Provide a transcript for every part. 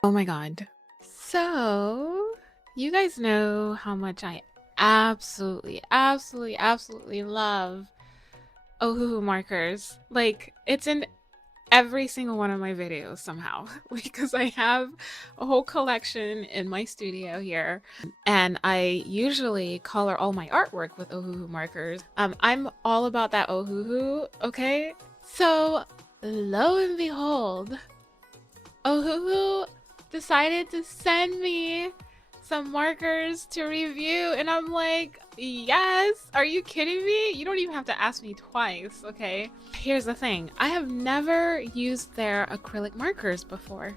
Oh my god. So, you guys know how much I absolutely love Ohuhu Markers. Like, it's in every single one of my videos somehow because I have a whole collection in my studio here, and I usually color all my artwork with Ohuhu Markers. I'm all about that Ohuhu, okay? So, lo and behold, Ohuhu decided to send me some markers to review, and I'm like, yes, are you kidding me? You don't even have to ask me twice, okay? Here's the thing, I have never used their acrylic markers before.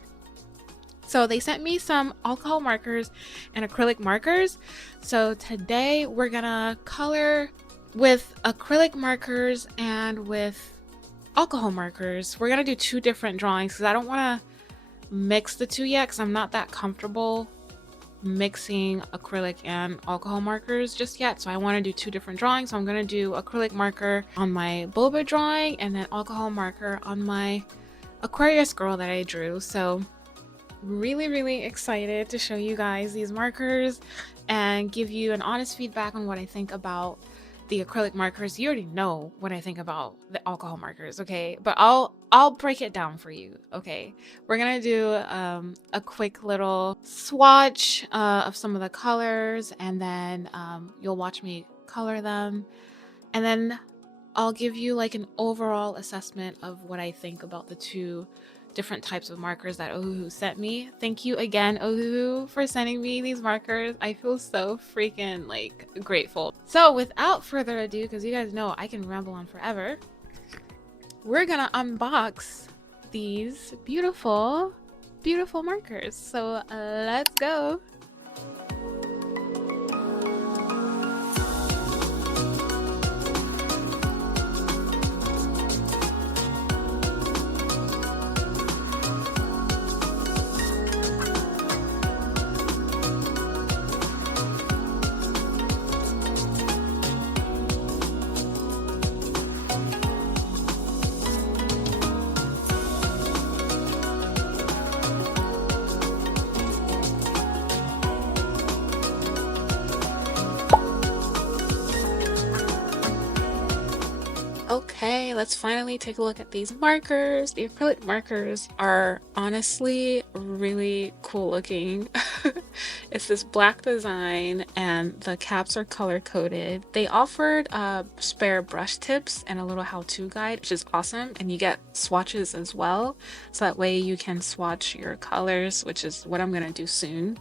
So they sent me some alcohol markers and acrylic markers. So today we're gonna color with acrylic markers and with alcohol markers. We're gonna do two different drawings because I don't want to mix the two yet because I'm not that comfortable mixing acrylic and alcohol markers just yet. So I want to do two different drawings. So I'm going to do acrylic marker on my boba drawing and then alcohol marker on my Aquarius girl that I drew. So really excited to show you guys these markers and give you an honest feedback on what I think about the acrylic markers. You already know what I think about the alcohol markers, okay? But I'll break it down for you, okay? We're gonna do a quick little swatch of some of the colors, and then you'll watch me color them, and then I'll give you like an overall assessment of what I think about the two different types of markers that Ohuhu sent me. Thank you again, Ohuhu, for sending me these markers. I feel so freaking like grateful. So without further ado, because you guys know I can ramble on forever, we're gonna unbox these beautiful markers. So let's go. Okay, let's finally take a look at these markers. The acrylic markers are honestly really cool looking. It's this black design and the caps are color coded. They offered spare brush tips and a little how-to guide, which is awesome. And you get swatches as well. So that way you can swatch your colors, which is what I'm gonna do soon.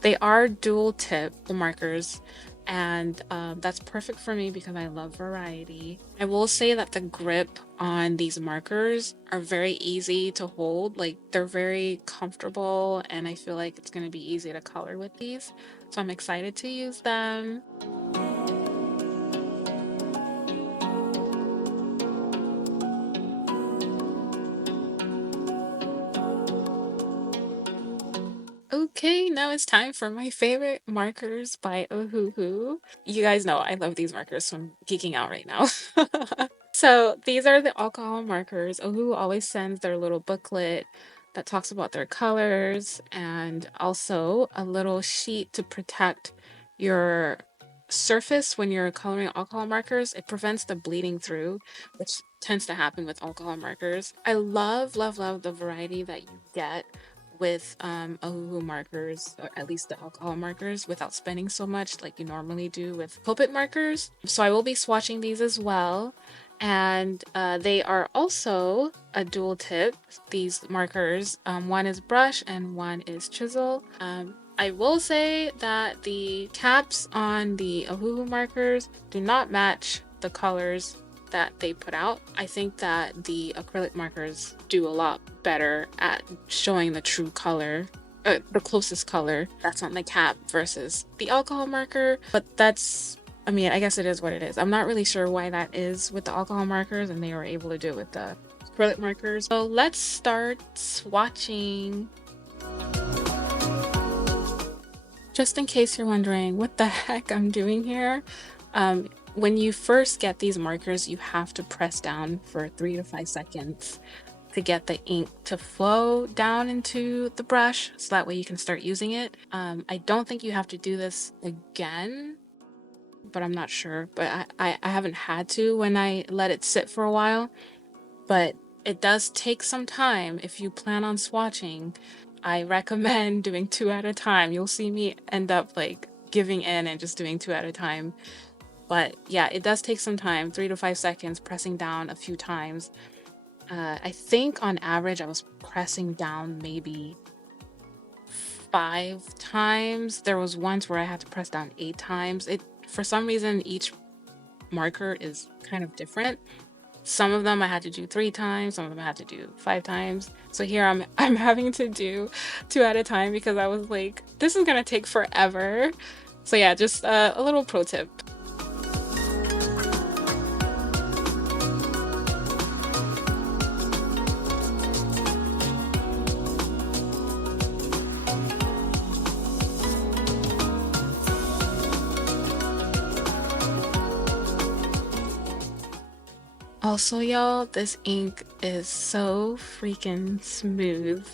They are dual tip markers, and that's perfect for me because I love variety. I will say that the grip on these markers are very easy to hold, like they're very comfortable, and I feel like it's going to be easy to color with these, so I'm excited to use them. Okay, now it's time for my favorite markers by Ohuhu. You guys know I love these markers, so I'm geeking out right now. So these are the alcohol markers. Ohuhu always sends their little booklet that talks about their colors and also a little sheet to protect your surface when you're coloring alcohol markers. It prevents the bleeding through, which tends to happen with alcohol markers. I love the variety that you get with Ohuhu markers, or at least the alcohol markers, without spending so much like you normally do with Copic markers. So I will be swatching these as well. And they are also a dual tip, these markers. One is brush and one is chisel. I will say that the caps on the Ohuhu markers do not match the colors that they put out. I think that the acrylic markers do a lot better at showing the true color, the closest color that's on the cap versus the alcohol marker. But that's, I mean, I guess it is what it is. I'm not really sure why that is with the alcohol markers and they were able to do it with the acrylic markers. So let's start swatching. Just in case you're wondering what the heck I'm doing here, when you first get these markers, you have to press down for 3 to 5 seconds to get the ink to flow down into the brush so that way you can start using it. I don't think you have to do this again, but I'm not sure. But I haven't had to when I let it sit for a while. But it does take some time if you plan on swatching. I recommend doing 2 at a time. You'll see me end up like giving in and just doing 2 at a time. But yeah, it does take some time, 3 to 5 seconds, pressing down a few times. I think on average I was pressing down maybe 5 times. There was once where I had to press down 8 times. For some reason, each marker is kind of different. Some of them I had to do 3 times, some of them I had to do 5 times. So here I'm having to do 2 at a time because I was like, this is gonna take forever. So yeah, just a little pro tip. Also, y'all, this ink is so freaking smooth.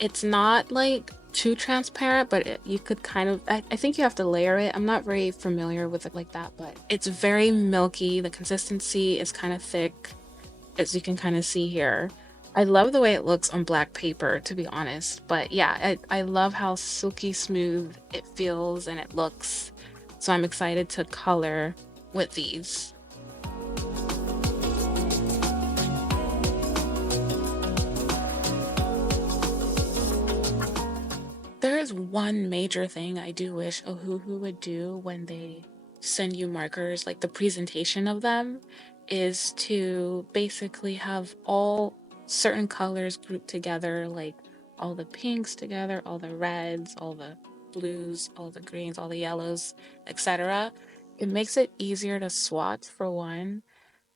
It's not like too transparent, but you could kind of, I think you have to layer it. I'm not very familiar with it like that, but it's very milky. The consistency is kind of thick, as you can kind of see here. I love the way it looks on black paper, to be honest. But yeah, I love how silky smooth it feels and it looks. So I'm excited to color with these. There is one major thing I do wish Ohuhu would do when they send you markers, like the presentation of them, is to basically have all certain colors grouped together, like all the pinks together, all the reds, all the blues, all the greens, all the yellows, etc. It makes it easier to swatch for one,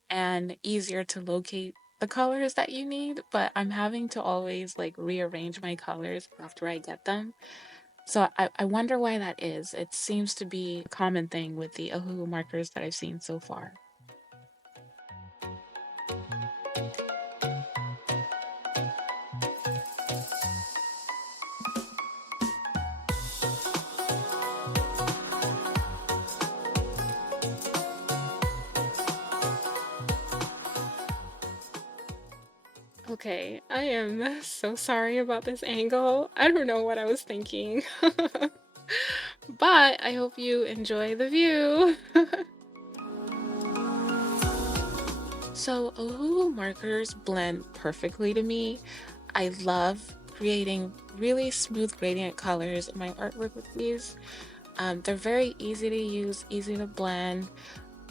and easier to locate the colors that you need, but I'm having to always like rearrange my colors after I get them. So I wonder why that is. It seems to be a common thing with the Ohuhu markers that I've seen so far. Okay, I am so sorry about this angle. I don't know what I was thinking. But I hope you enjoy the view. So Ohuhu markers blend perfectly to me. I love creating really smooth gradient colors in my artwork with these. They're very easy to use, easy to blend.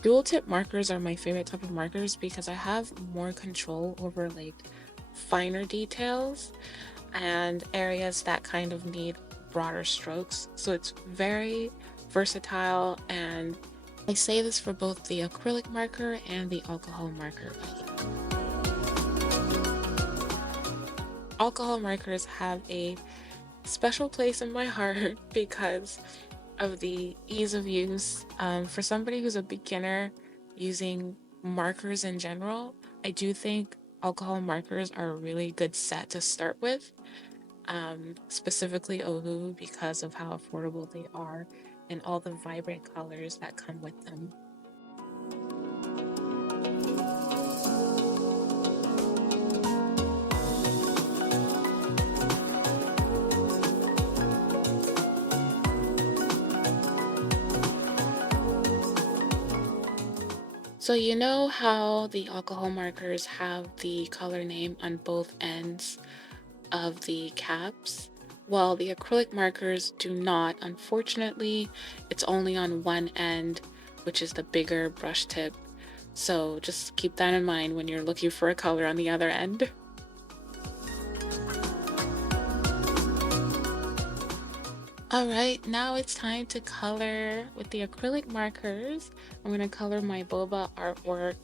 Dual tip markers are my favorite type of markers because I have more control over like finer details and areas that kind of need broader strokes. So it's very versatile, and I say this for both the acrylic marker and the alcohol marker. Alcohol markers have a special place in my heart because of the ease of use. For somebody who's a beginner using markers in general, I do think alcohol markers are a really good set to start with, specifically Ohuhu because of how affordable they are and all the vibrant colors that come with them. So you know how the alcohol markers have the color name on both ends of the caps? Well, the acrylic markers do not, unfortunately. It's only on one end, which is the bigger brush tip. So just keep that in mind when you're looking for a color on the other end. Alright, now it's time to color with the acrylic markers. I'm going to color my boba artwork.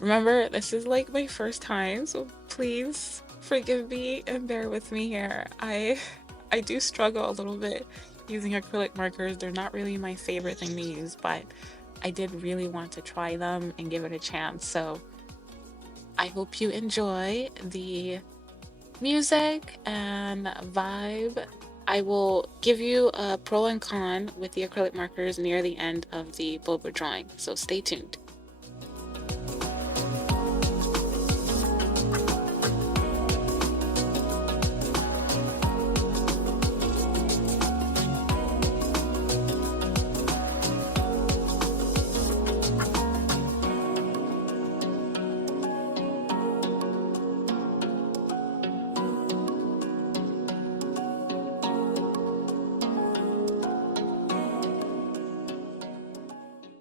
Remember, this is like my first time, so please forgive me and bear with me here. I do struggle a little bit using acrylic markers. They're not really my favorite thing to use, but I did really want to try them and give it a chance. So I hope you enjoy the music and vibe. I will give you a pro and con with the acrylic markers near the end of the boba drawing, so stay tuned.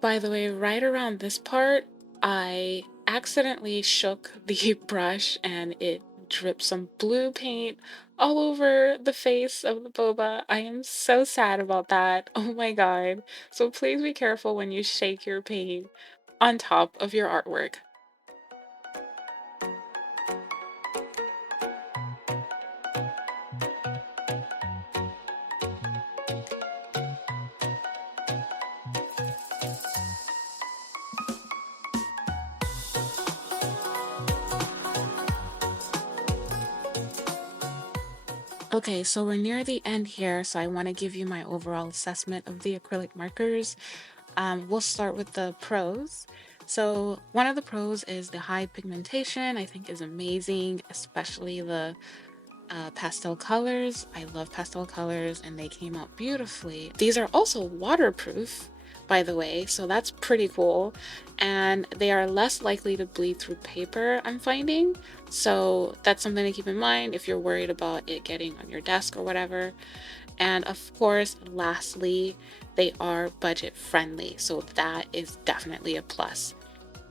By the way, right around this part, I accidentally shook the brush and it dripped some blue paint all over the face of the boba. I am so sad about that. Oh my god. So please be careful when you shake your paint on top of your artwork. Okay, so we're near the end here, so I want to give you my overall assessment of the acrylic markers. We'll start with the pros. So one of the pros is the high pigmentation. I think is amazing, especially the pastel colors. I love pastel colors and they came out beautifully. These are also waterproof, by the way, so that's pretty cool. And they are less likely to bleed through paper, I'm finding. So that's something to keep in mind if you're worried about it getting on your desk or whatever. And of course, lastly, they are budget friendly. So that is definitely a plus.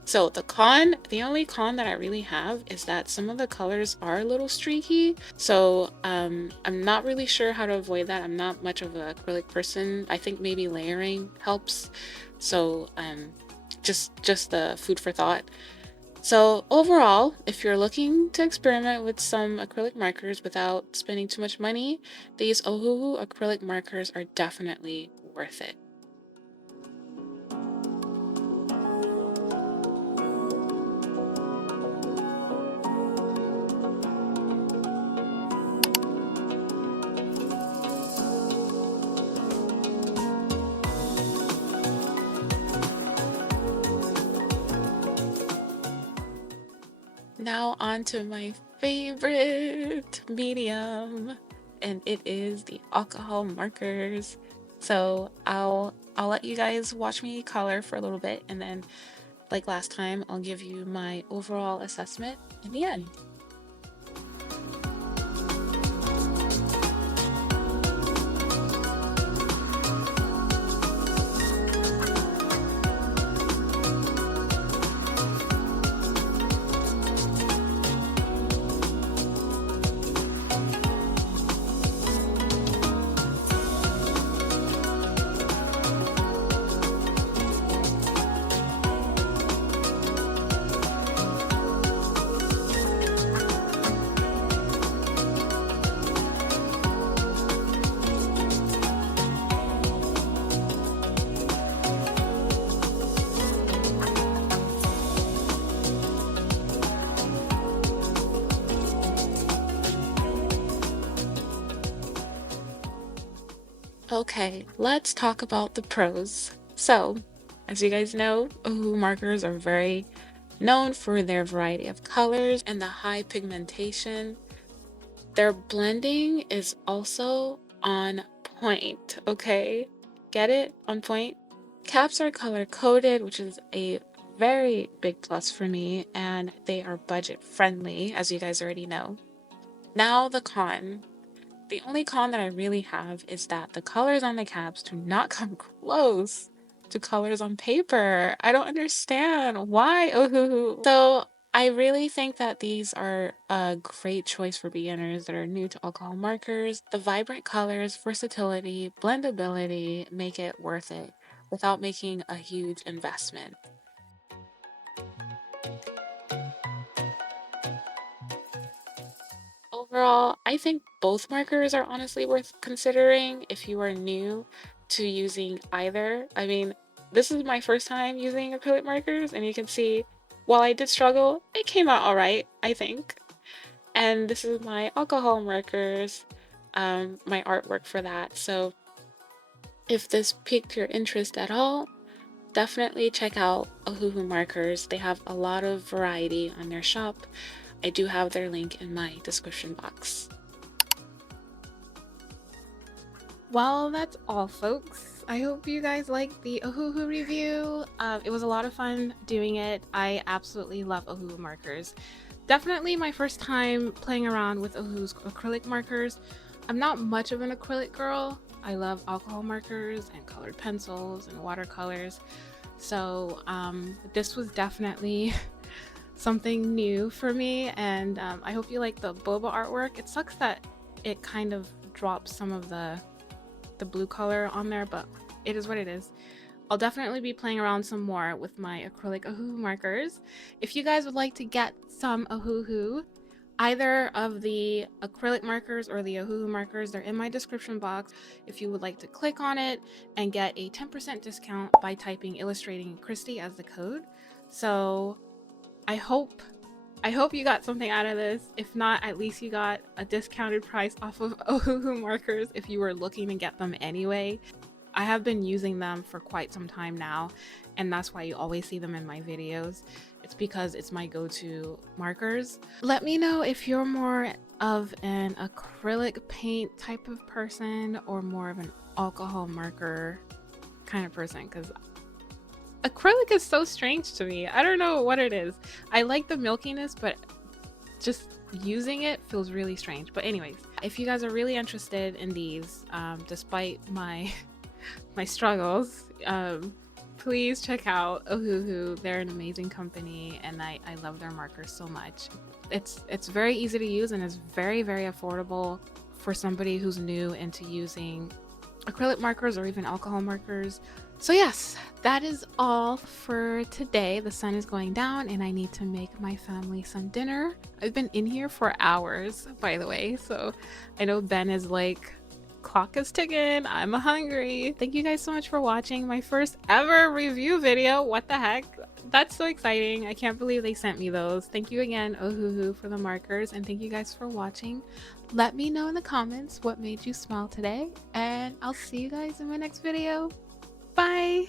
So the only con that I really have is that some of the colors are a little streaky. So I'm not really sure how to avoid that. I'm not much of an acrylic person. I think maybe layering helps. So just the food for thought. So overall, if you're looking to experiment with some acrylic markers without spending too much money, these Ohuhu acrylic markers are definitely worth it. Now on to my favorite medium, and it is the alcohol markers. So I'll let you guys watch me color for a little bit, and then like last time, I'll give you my overall assessment in the end. Okay, let's talk about the pros. So, as you guys know, Ohuhu markers are very known for their variety of colors and the high pigmentation. Their blending is also on point, okay? Get it? On point? Caps are color coded, which is a very big plus for me, and they are budget friendly, as you guys already know. Now the con. The only con that I really have is that the colors on the caps do not come close to colors on paper. I don't understand why. Ohuhu. So I really think that these are a great choice for beginners that are new to alcohol markers. The vibrant colors, versatility, blendability make it worth it without making a huge investment. Overall, I think both markers are honestly worth considering if you are new to using either. I mean, this is my first time using acrylic markers, and you can see while I did struggle, it came out all right, I think. And this is my alcohol markers, my artwork for that. So if this piqued your interest at all, definitely check out Ohuhu Markers. They have a lot of variety on their shop. I do have their link in my description box. Well, that's all, folks. I hope you guys liked the Ohuhu review. It was a lot of fun doing it. I absolutely love Ohuhu Markers. Definitely my first time playing around with Ohuhu's acrylic markers. I'm not much of an acrylic girl. I love alcohol markers and colored pencils and watercolors. So this was definitely something new for me, and I hope you like the boba artwork. It sucks that it kind of drops some of the blue color on there, but it is what it is. I'll definitely be playing around some more with my acrylic Ohuhu markers. If you guys would like to get some Ohuhu, either of the acrylic markers or the Ohuhu markers, they're in my description box. If you would like to click on it and get a 10% discount by typing illustrating Christy as the code. So I hope you got something out of this. If not, at least you got a discounted price off of Ohuhu markers if you were looking to get them anyway. I have been using them for quite some time now, and that's why you always see them in my videos. It's because it's my go-to markers. Let me know if you're more of an acrylic paint type of person or more of an alcohol marker kind of person, because acrylic is so strange to me. I don't know what it is. I like the milkiness, but just using it feels really strange. But anyways, if you guys are really interested in these, despite my struggles, please check out Ohuhu. They're an amazing company, and I love their markers so much. It's very easy to use, and it's very, very affordable for somebody who's new into using acrylic markers or even alcohol markers. So yes, that is all for today. The sun is going down and I need to make my family some dinner. I've been in here for hours, by the way, so I know Ben is like, clock is ticking, I'm hungry. Thank you guys so much for watching my first ever review video. What the heck? That's so exciting. I can't believe they sent me those. Thank you again, Ohuhu, for the markers, and thank you guys for watching. Let me know in the comments what made you smile today, and I'll see you guys in my next video. Bye!